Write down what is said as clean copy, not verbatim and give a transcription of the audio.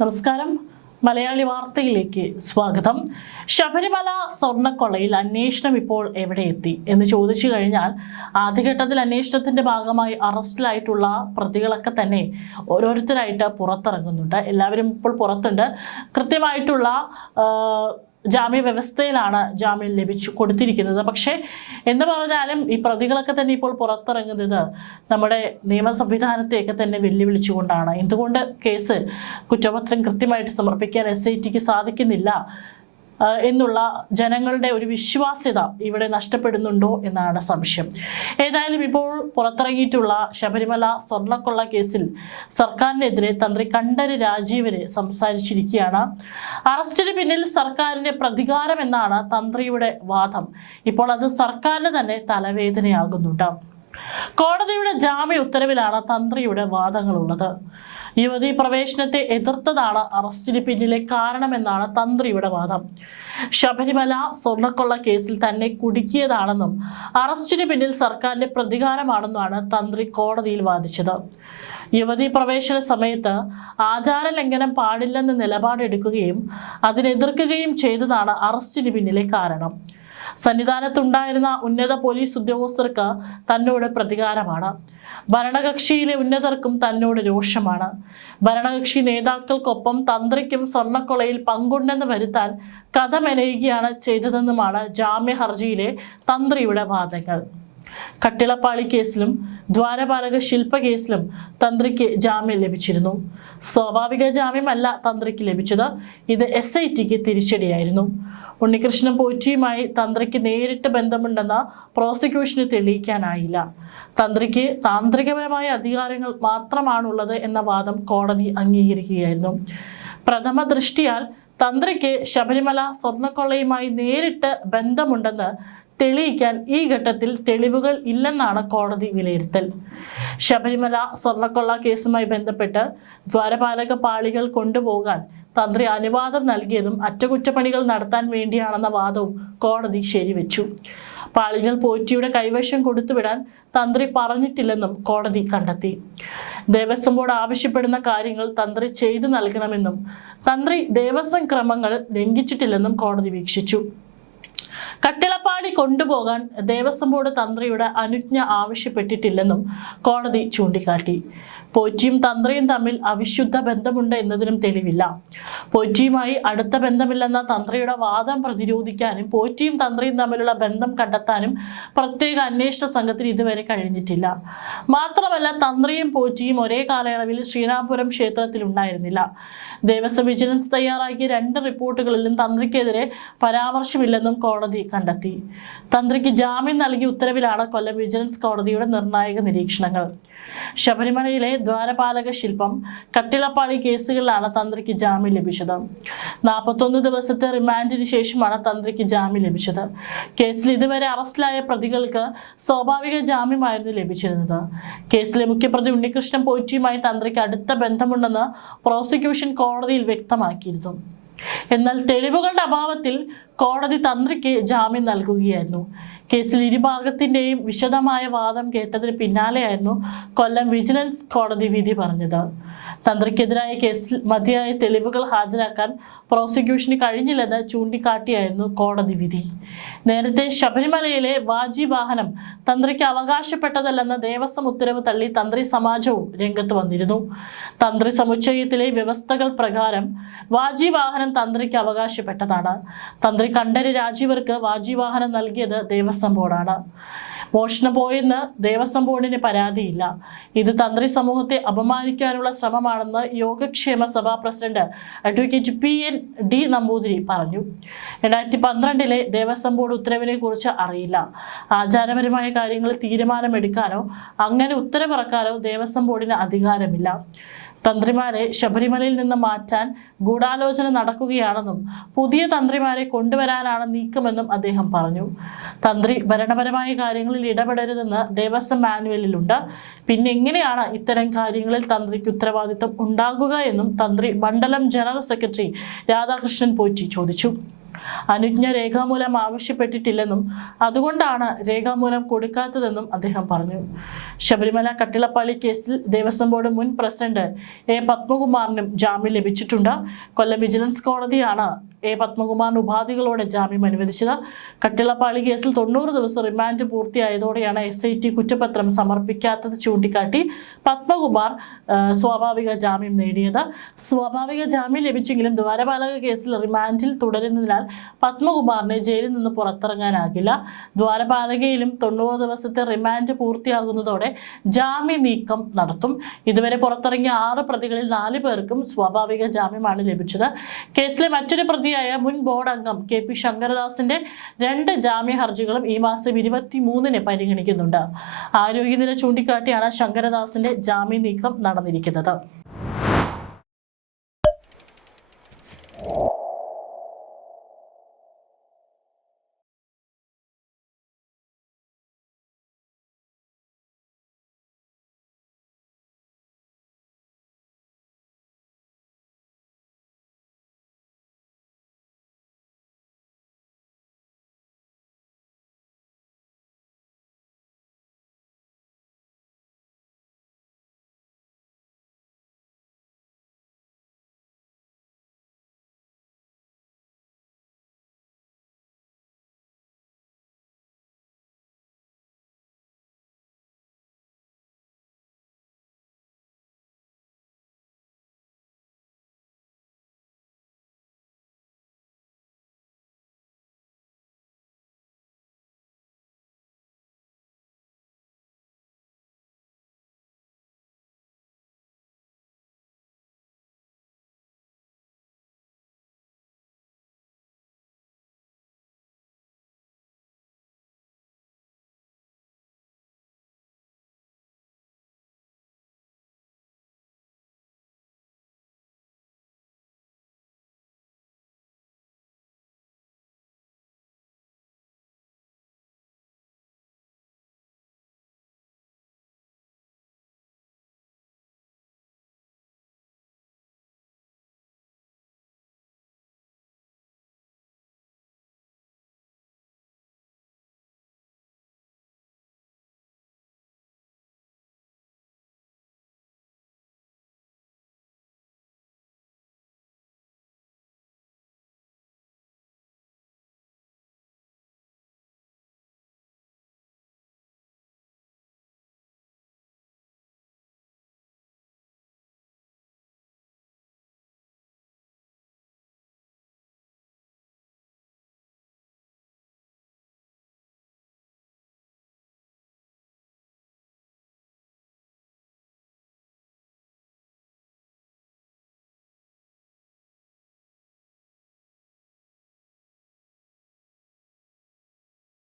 നമസ്കാരം. മലയാളി വാർത്തയിലേക്ക് സ്വാഗതം. ശബരിമല സ്വർണ്ണക്കൊള്ളയിൽ അന്വേഷണം ഇപ്പോൾ എവിടെ എത്തി എന്ന് ചോദിച്ചു കഴിഞ്ഞാൽ, ആദ്യഘട്ടത്തിൽ അന്വേഷണത്തിന്റെ ഭാഗമായി അറസ്റ്റിലായിട്ടുള്ള പ്രതികളൊക്കെ തന്നെ ഓരോരുത്തരായിട്ട് പുറത്തിറങ്ങുന്നുണ്ട്. എല്ലാവരും ഇപ്പോൾ പുറത്തുണ്ട്. കൃത്യമായിട്ടുള്ള ജാമ്യ വ്യവസ്ഥയിലാണ് ജാമ്യം കൊടുത്തിരിക്കുന്നത്. പക്ഷേ എന്ന് പറഞ്ഞാലും ഈ പ്രതികളൊക്കെ തന്നെ ഇപ്പോൾ പുറത്തിറങ്ങുന്നത് നമ്മുടെ നിയമ സംവിധാനത്തെയൊക്കെ തന്നെ വെല്ലുവിളിച്ചുകൊണ്ടാണ്. എന്തുകൊണ്ട് കേസ് കുറ്റപത്രം കൃത്യമായിട്ട് സമർപ്പിക്കാൻ SITക്ക് സാധിക്കുന്നില്ല എന്നുള്ള ജനങ്ങളുടെ ഒരു വിശ്വാസ്യത ഇവിടെ നഷ്ടപ്പെടുന്നുണ്ടോ എന്നാണ് സംശയം. ഏതായാലും ഇപ്പോൾ പുറത്തിറങ്ങിയിട്ടുള്ള ശബരിമല സ്വർണ്ണക്കൊള്ള കേസിൽ സർക്കാരിനെതിരെ തന്ത്രി കണ്ഠര് രാജീവര് സംസാരിച്ചിരിക്കുകയാണ്. അറസ്റ്റിന് പിന്നിൽ സർക്കാരിന്റെ പ്രതികാരം എന്നാണ് തന്ത്രിയുടെ വാദം. ഇപ്പോൾ അത് സർക്കാരിന് തന്നെ തലവേദനയാകുന്നുണ്ട്. കോടതിയുടെ ജാമ്യ ഉത്തരവിലാണ് തന്ത്രിയുടെ വാദങ്ങളുള്ളത്. യുവതീ പ്രവേശനത്തെ എതിർത്തതാണ് അറസ്റ്റിന് പിന്നിലെ കാരണമെന്നാണ് തന്ത്രിയുടെ വാദം. ശബരിമല സ്വർണ്ണക്കൊള്ള കേസിൽ തന്നെ കുടുക്കിയതാണെന്നും അറസ്റ്റിന് പിന്നിൽ സർക്കാരിന്റെ പ്രതികാരമാണെന്നുമാണ് തന്ത്രി കോടതിയിൽ വാദിച്ചത്. യുവതീ പ്രവേശന സമയത്ത് ആചാര ലംഘനം പാടില്ലെന്ന നിലപാടെടുക്കുകയും അതിനെതിർക്കുകയും ചെയ്തതാണ് അറസ്റ്റിന് പിന്നിലെ കാരണം. സന്നിധാനത്തുണ്ടായിരുന്ന ഉന്നത പോലീസ് ഉദ്യോഗസ്ഥർക്ക് തന്നോട് പ്രതികാരമാണ്. ഭരണകക്ഷിയിലെ ഉന്നതർക്കും തന്നോട് രോഷമാണ്. ഭരണകക്ഷി നേതാക്കൾക്കൊപ്പം തന്ത്രിക്കും സ്വർണ്ണക്കൊള്ളയിൽ പങ്കുണ്ടെന്ന് വരുത്താൻ കഥ മെനയുകയാണ് ചെയ്തതെന്നുമാണ് ജാമ്യ ഹർജിയിലെ തന്ത്രിയുടെ വാദങ്ങൾ. കട്ടിളപ്പാളി കേസിലും ദ്വാരപാലക ശില്പ കേസിലും തന്ത്രിക്ക് ജാമ്യം ലഭിച്ചിരുന്നു. സ്വാഭാവിക ജാമ്യമല്ല തന്ത്രിക്ക് ലഭിച്ചത്. ഇത് SITക്ക് തിരിച്ചടിയായിരുന്നു. ഉണ്ണികൃഷ്ണൻ പോറ്റിയുമായി തന്ത്രിക്ക് നേരിട്ട് ബന്ധമുണ്ടെന്ന പ്രോസിക്യൂഷന് തെളിയിക്കാനായില്ല. തന്ത്രിക്ക് താന്ത്രികപരമായ അധികാരങ്ങൾ മാത്രമാണുള്ളത് എന്ന വാദം കോടതി അംഗീകരിക്കുകയായിരുന്നു. പ്രഥമ ദൃഷ്ടിയാൽ തന്ത്രിക്ക് ശബരിമല സ്വർണ്ണക്കൊള്ളയുമായി നേരിട്ട് ബന്ധമുണ്ടെന്ന് തെളിയിക്കാൻ ഈ ഘട്ടത്തിൽ തെളിവുകൾ ഇല്ലെന്നാണ് കോടതി വിലയിരുത്തൽ. ശബരിമല സ്വർണ്ണക്കൊള്ള കേസുമായി ബന്ധപ്പെട്ട് ദ്വാരപാലക പാളികൾ കൊണ്ടുപോകാൻ തന്ത്രി അനുവാദം നൽകിയതും അറ്റകുറ്റപ്പണികൾ നടത്താൻ വേണ്ടിയാണെന്ന വാദവും കോടതി ശരിവെച്ചു. പാളികൾ പോറ്റിയുടെ കൈവശം കൊടുത്തുവിടാൻ തന്ത്രി പറഞ്ഞിട്ടില്ലെന്നും കോടതി കണ്ടെത്തി. ദേവസ്വം ബോർഡ് ആവശ്യപ്പെടുന്ന കാര്യങ്ങൾ തന്ത്രി ചെയ്തു നൽകണമെന്നും തന്ത്രി ദേവസ്വം ക്രമങ്ങൾ ലംഘിച്ചിട്ടില്ലെന്നും കോടതി വീക്ഷിച്ചു. കട്ടിളപ്പാടി കൊണ്ടുപോകാൻ ദേവസ്വം ബോർഡ് തന്ത്രിയുടെ അനുജ്ഞ ആവശ്യപ്പെട്ടിട്ടില്ലെന്നും കോടതി ചൂണ്ടിക്കാട്ടി. പോറ്റിയും തന്ത്രിയും തമ്മിൽ അവിശുദ്ധ ബന്ധമുണ്ട് എന്നതിനും തെളിവില്ല. പോറ്റിയുമായി അടുത്ത ബന്ധമില്ലെന്ന തന്ത്രിയുടെ വാദം പ്രതിരോധിക്കാനും പോറ്റിയും തന്ത്രിയും തമ്മിലുള്ള ബന്ധം കണ്ടെത്താനും പ്രത്യേക അന്വേഷണ സംഘത്തിന് ഇതുവരെ കഴിഞ്ഞിട്ടില്ല. മാത്രമല്ല, തന്ത്രിയും പോറ്റിയും ഒരേ കാലയളവിൽ ശ്രീരാമപുരം ക്ഷേത്രത്തിൽ ഉണ്ടായിരുന്നില്ല. ദേവസ്വം വിജിലൻസ് തയ്യാറാക്കിയ 2 റിപ്പോർട്ടുകളിലും തന്ത്രിക്കെതിരെ പരാമർശമില്ലെന്നും കോടതി കണ്ടെത്തി. തന്ത്രിക്ക് ജാമ്യം നൽകിയ ഉത്തരവിലാണ് കൊല്ലം വിജിലൻസ് കോടതിയുടെ നിർണായക നിരീക്ഷണങ്ങൾ. ശബരിമലയിലെ ദ്വാരപാലക ശില്പം, കട്ടിളപ്പാളി കേസുകളിലാണ് തന്ത്രിക്ക് ജാമ്യം ലഭിച്ചത്. 41 ദിവസത്തെ റിമാൻഡിന് ശേഷമാണ് തന്ത്രിക്ക് ജാമ്യം ലഭിച്ചത്. കേസിൽ ഇതുവരെ അറസ്റ്റിലായ പ്രതികൾക്ക് സ്വാഭാവിക ജാമ്യമായിരുന്നു ലഭിച്ചിരുന്നത്. കേസിലെ മുഖ്യപ്രതി ഉണ്ണികൃഷ്ണൻ പോറ്റിയുമായി തന്ത്രിക്ക് അടുത്ത ബന്ധമുണ്ടെന്ന് പ്രോസിക്യൂഷൻ കോടതിയിൽ വ്യക്തമാക്കിയിരുന്നു. എന്നാൽ തെളിവുകളുടെ അഭാവത്തിൽ കോടതി തന്ത്രിക്ക് ജാമ്യം നൽകുകയായിരുന്നു. കേസിൽ ഇരുഭാഗത്തിന്റെയും വിശദമായ വാദം കേട്ടതിന് പിന്നാലെയായിരുന്നു കൊല്ലം വിജിലൻസ് കോടതി വിധി പറഞ്ഞത്. തന്ത്രിക്കെതിരായ കേസിൽ മതിയായ തെളിവുകൾ ഹാജരാക്കാൻ പ്രോസിക്യൂഷന് കഴിഞ്ഞില്ലെന്ന് ചൂണ്ടിക്കാട്ടിയായിരുന്നു കോടതി വിധി. നേരത്തെ ശബരിമലയിലെ വാജി വാഹനം തന്ത്രിക്ക് അവകാശപ്പെട്ടതല്ലെന്ന ദേവസ്വം ഉത്തരവ് തള്ളി തന്ത്രി സമാജവും രംഗത്ത് വന്നിരുന്നു. തന്ത്രി സമുച്ചയത്തിലെ വ്യവസ്ഥകൾ പ്രകാരം വാജി വാഹനം തന്ത്രിക്ക് അവകാശപ്പെട്ടതാണ്. തന്ത്രി കണ്ഠര് രാജീവർക്ക് വാജി വാഹനം നൽകിയത് ദേവസ്വം ബോർഡാണ്. മോഷണം പോയെന്ന് ദേവസ്വം ബോർഡിന് പരാതിയില്ല. ഇത് തന്ത്രി സമൂഹത്തെ അപമാനിക്കാനുള്ള ശ്രമമാണെന്ന് യോഗക്ഷേമ സഭാ പ്രസിഡന്റ് അഡ്വക്കേറ്റ് PND നമ്പൂതിരി പറഞ്ഞു. 2012 ദേവസ്വം ബോർഡ് ഉത്തരവിനെ കുറിച്ച് അറിയില്ല. ആചാരപരമായ കാര്യങ്ങളിൽ തീരുമാനമെടുക്കാനോ അങ്ങനെ ഉത്തരവിറക്കാനോ ദേവസ്വം ബോർഡിന് അധികാരമില്ല. തന്ത്രിമാരെ ശബരിമലയിൽ നിന്ന് മാറ്റാൻ ഗൂഢാലോചന നടക്കുകയാണെന്നും പുതിയ തന്ത്രിമാരെ കൊണ്ടുവരാനാണ് നീക്കമെന്നും അദ്ദേഹം പറഞ്ഞു. തന്ത്രി ഭരണപരമായ കാര്യങ്ങളിൽ ഇടപെടരുതെന്ന് ദേവസ്വം മാനുവലിലുണ്ട്. പിന്നെ എങ്ങനെയാണ് ഇത്തരം കാര്യങ്ങളിൽ തന്ത്രിക്ക് ഉത്തരവാദിത്വം ഉണ്ടാകുക എന്നും തന്ത്രി മണ്ഡലം ജനറൽ സെക്രട്ടറി രാധാകൃഷ്ണൻ പോറ്റി ചോദിച്ചു. അനുജ്ഞ രേഖാമൂലം ആവശ്യപ്പെട്ടിട്ടില്ലെന്നും അതുകൊണ്ടാണ് രേഖാമൂലം കൊടുക്കാത്തതെന്നും അദ്ദേഹം പറഞ്ഞു. ശബരിമല കട്ടിളപ്പാളി കേസിൽ ദേവസ്വം ബോർഡ് മുൻ പ്രസിഡന്റ് എ പത്മകുമാറിനും ജാമ്യം ലഭിച്ചിട്ടുണ്ട്. കൊല്ലം വിജിലൻസ് കോടതിയാണ് എ പത്മകുമാറിന് ഉപാധികളോടെ ജാമ്യം അനുവദിച്ചത്. കട്ടിളപ്പാളി കേസിൽ 90 ദിവസം റിമാൻഡ് പൂർത്തിയായതോടെയാണ് SIT കുറ്റപത്രം സമർപ്പിക്കാത്തത് ചൂണ്ടിക്കാട്ടി പത്മകുമാർ സ്വാഭാവിക ജാമ്യം നേടിയത്. സ്വാഭാവിക ജാമ്യം ലഭിച്ചെങ്കിലും ദ്വാരപാലക കേസിൽ റിമാൻഡിൽ തുടരുന്നതിനാൽ പത്മകുമാറിന് ജയിലിൽ നിന്ന് പുറത്തിറങ്ങാനാകില്ല. ദ്വാരപാലകയിലും 90 ദിവസത്തെ റിമാൻഡ് പൂർത്തിയാകുന്നതോടെ ജാമ്യ നീക്കം നടത്തും. ഇതുവരെ പുറത്തിറങ്ങിയ 6 പ്രതികളിൽ 4 പേർക്കും സ്വാഭാവിക ജാമ്യമാണ് ലഭിച്ചത്. കേസിലെ മറ്റൊരു പ്രതിയായ മുൻ ബോർഡ് അംഗം KP ശങ്കരദാസിന്റെ 2 ജാമ്യ ഹർജികളും ഈ മാസം 23-ന് പരിഗണിക്കുന്നുണ്ട്. ആരോഗ്യനില ചൂണ്ടിക്കാട്ടിയാണ് ശങ്കരദാസിന്റെ ജാമ്യ നീക്കം നടന്നിരിക്കുന്നത്.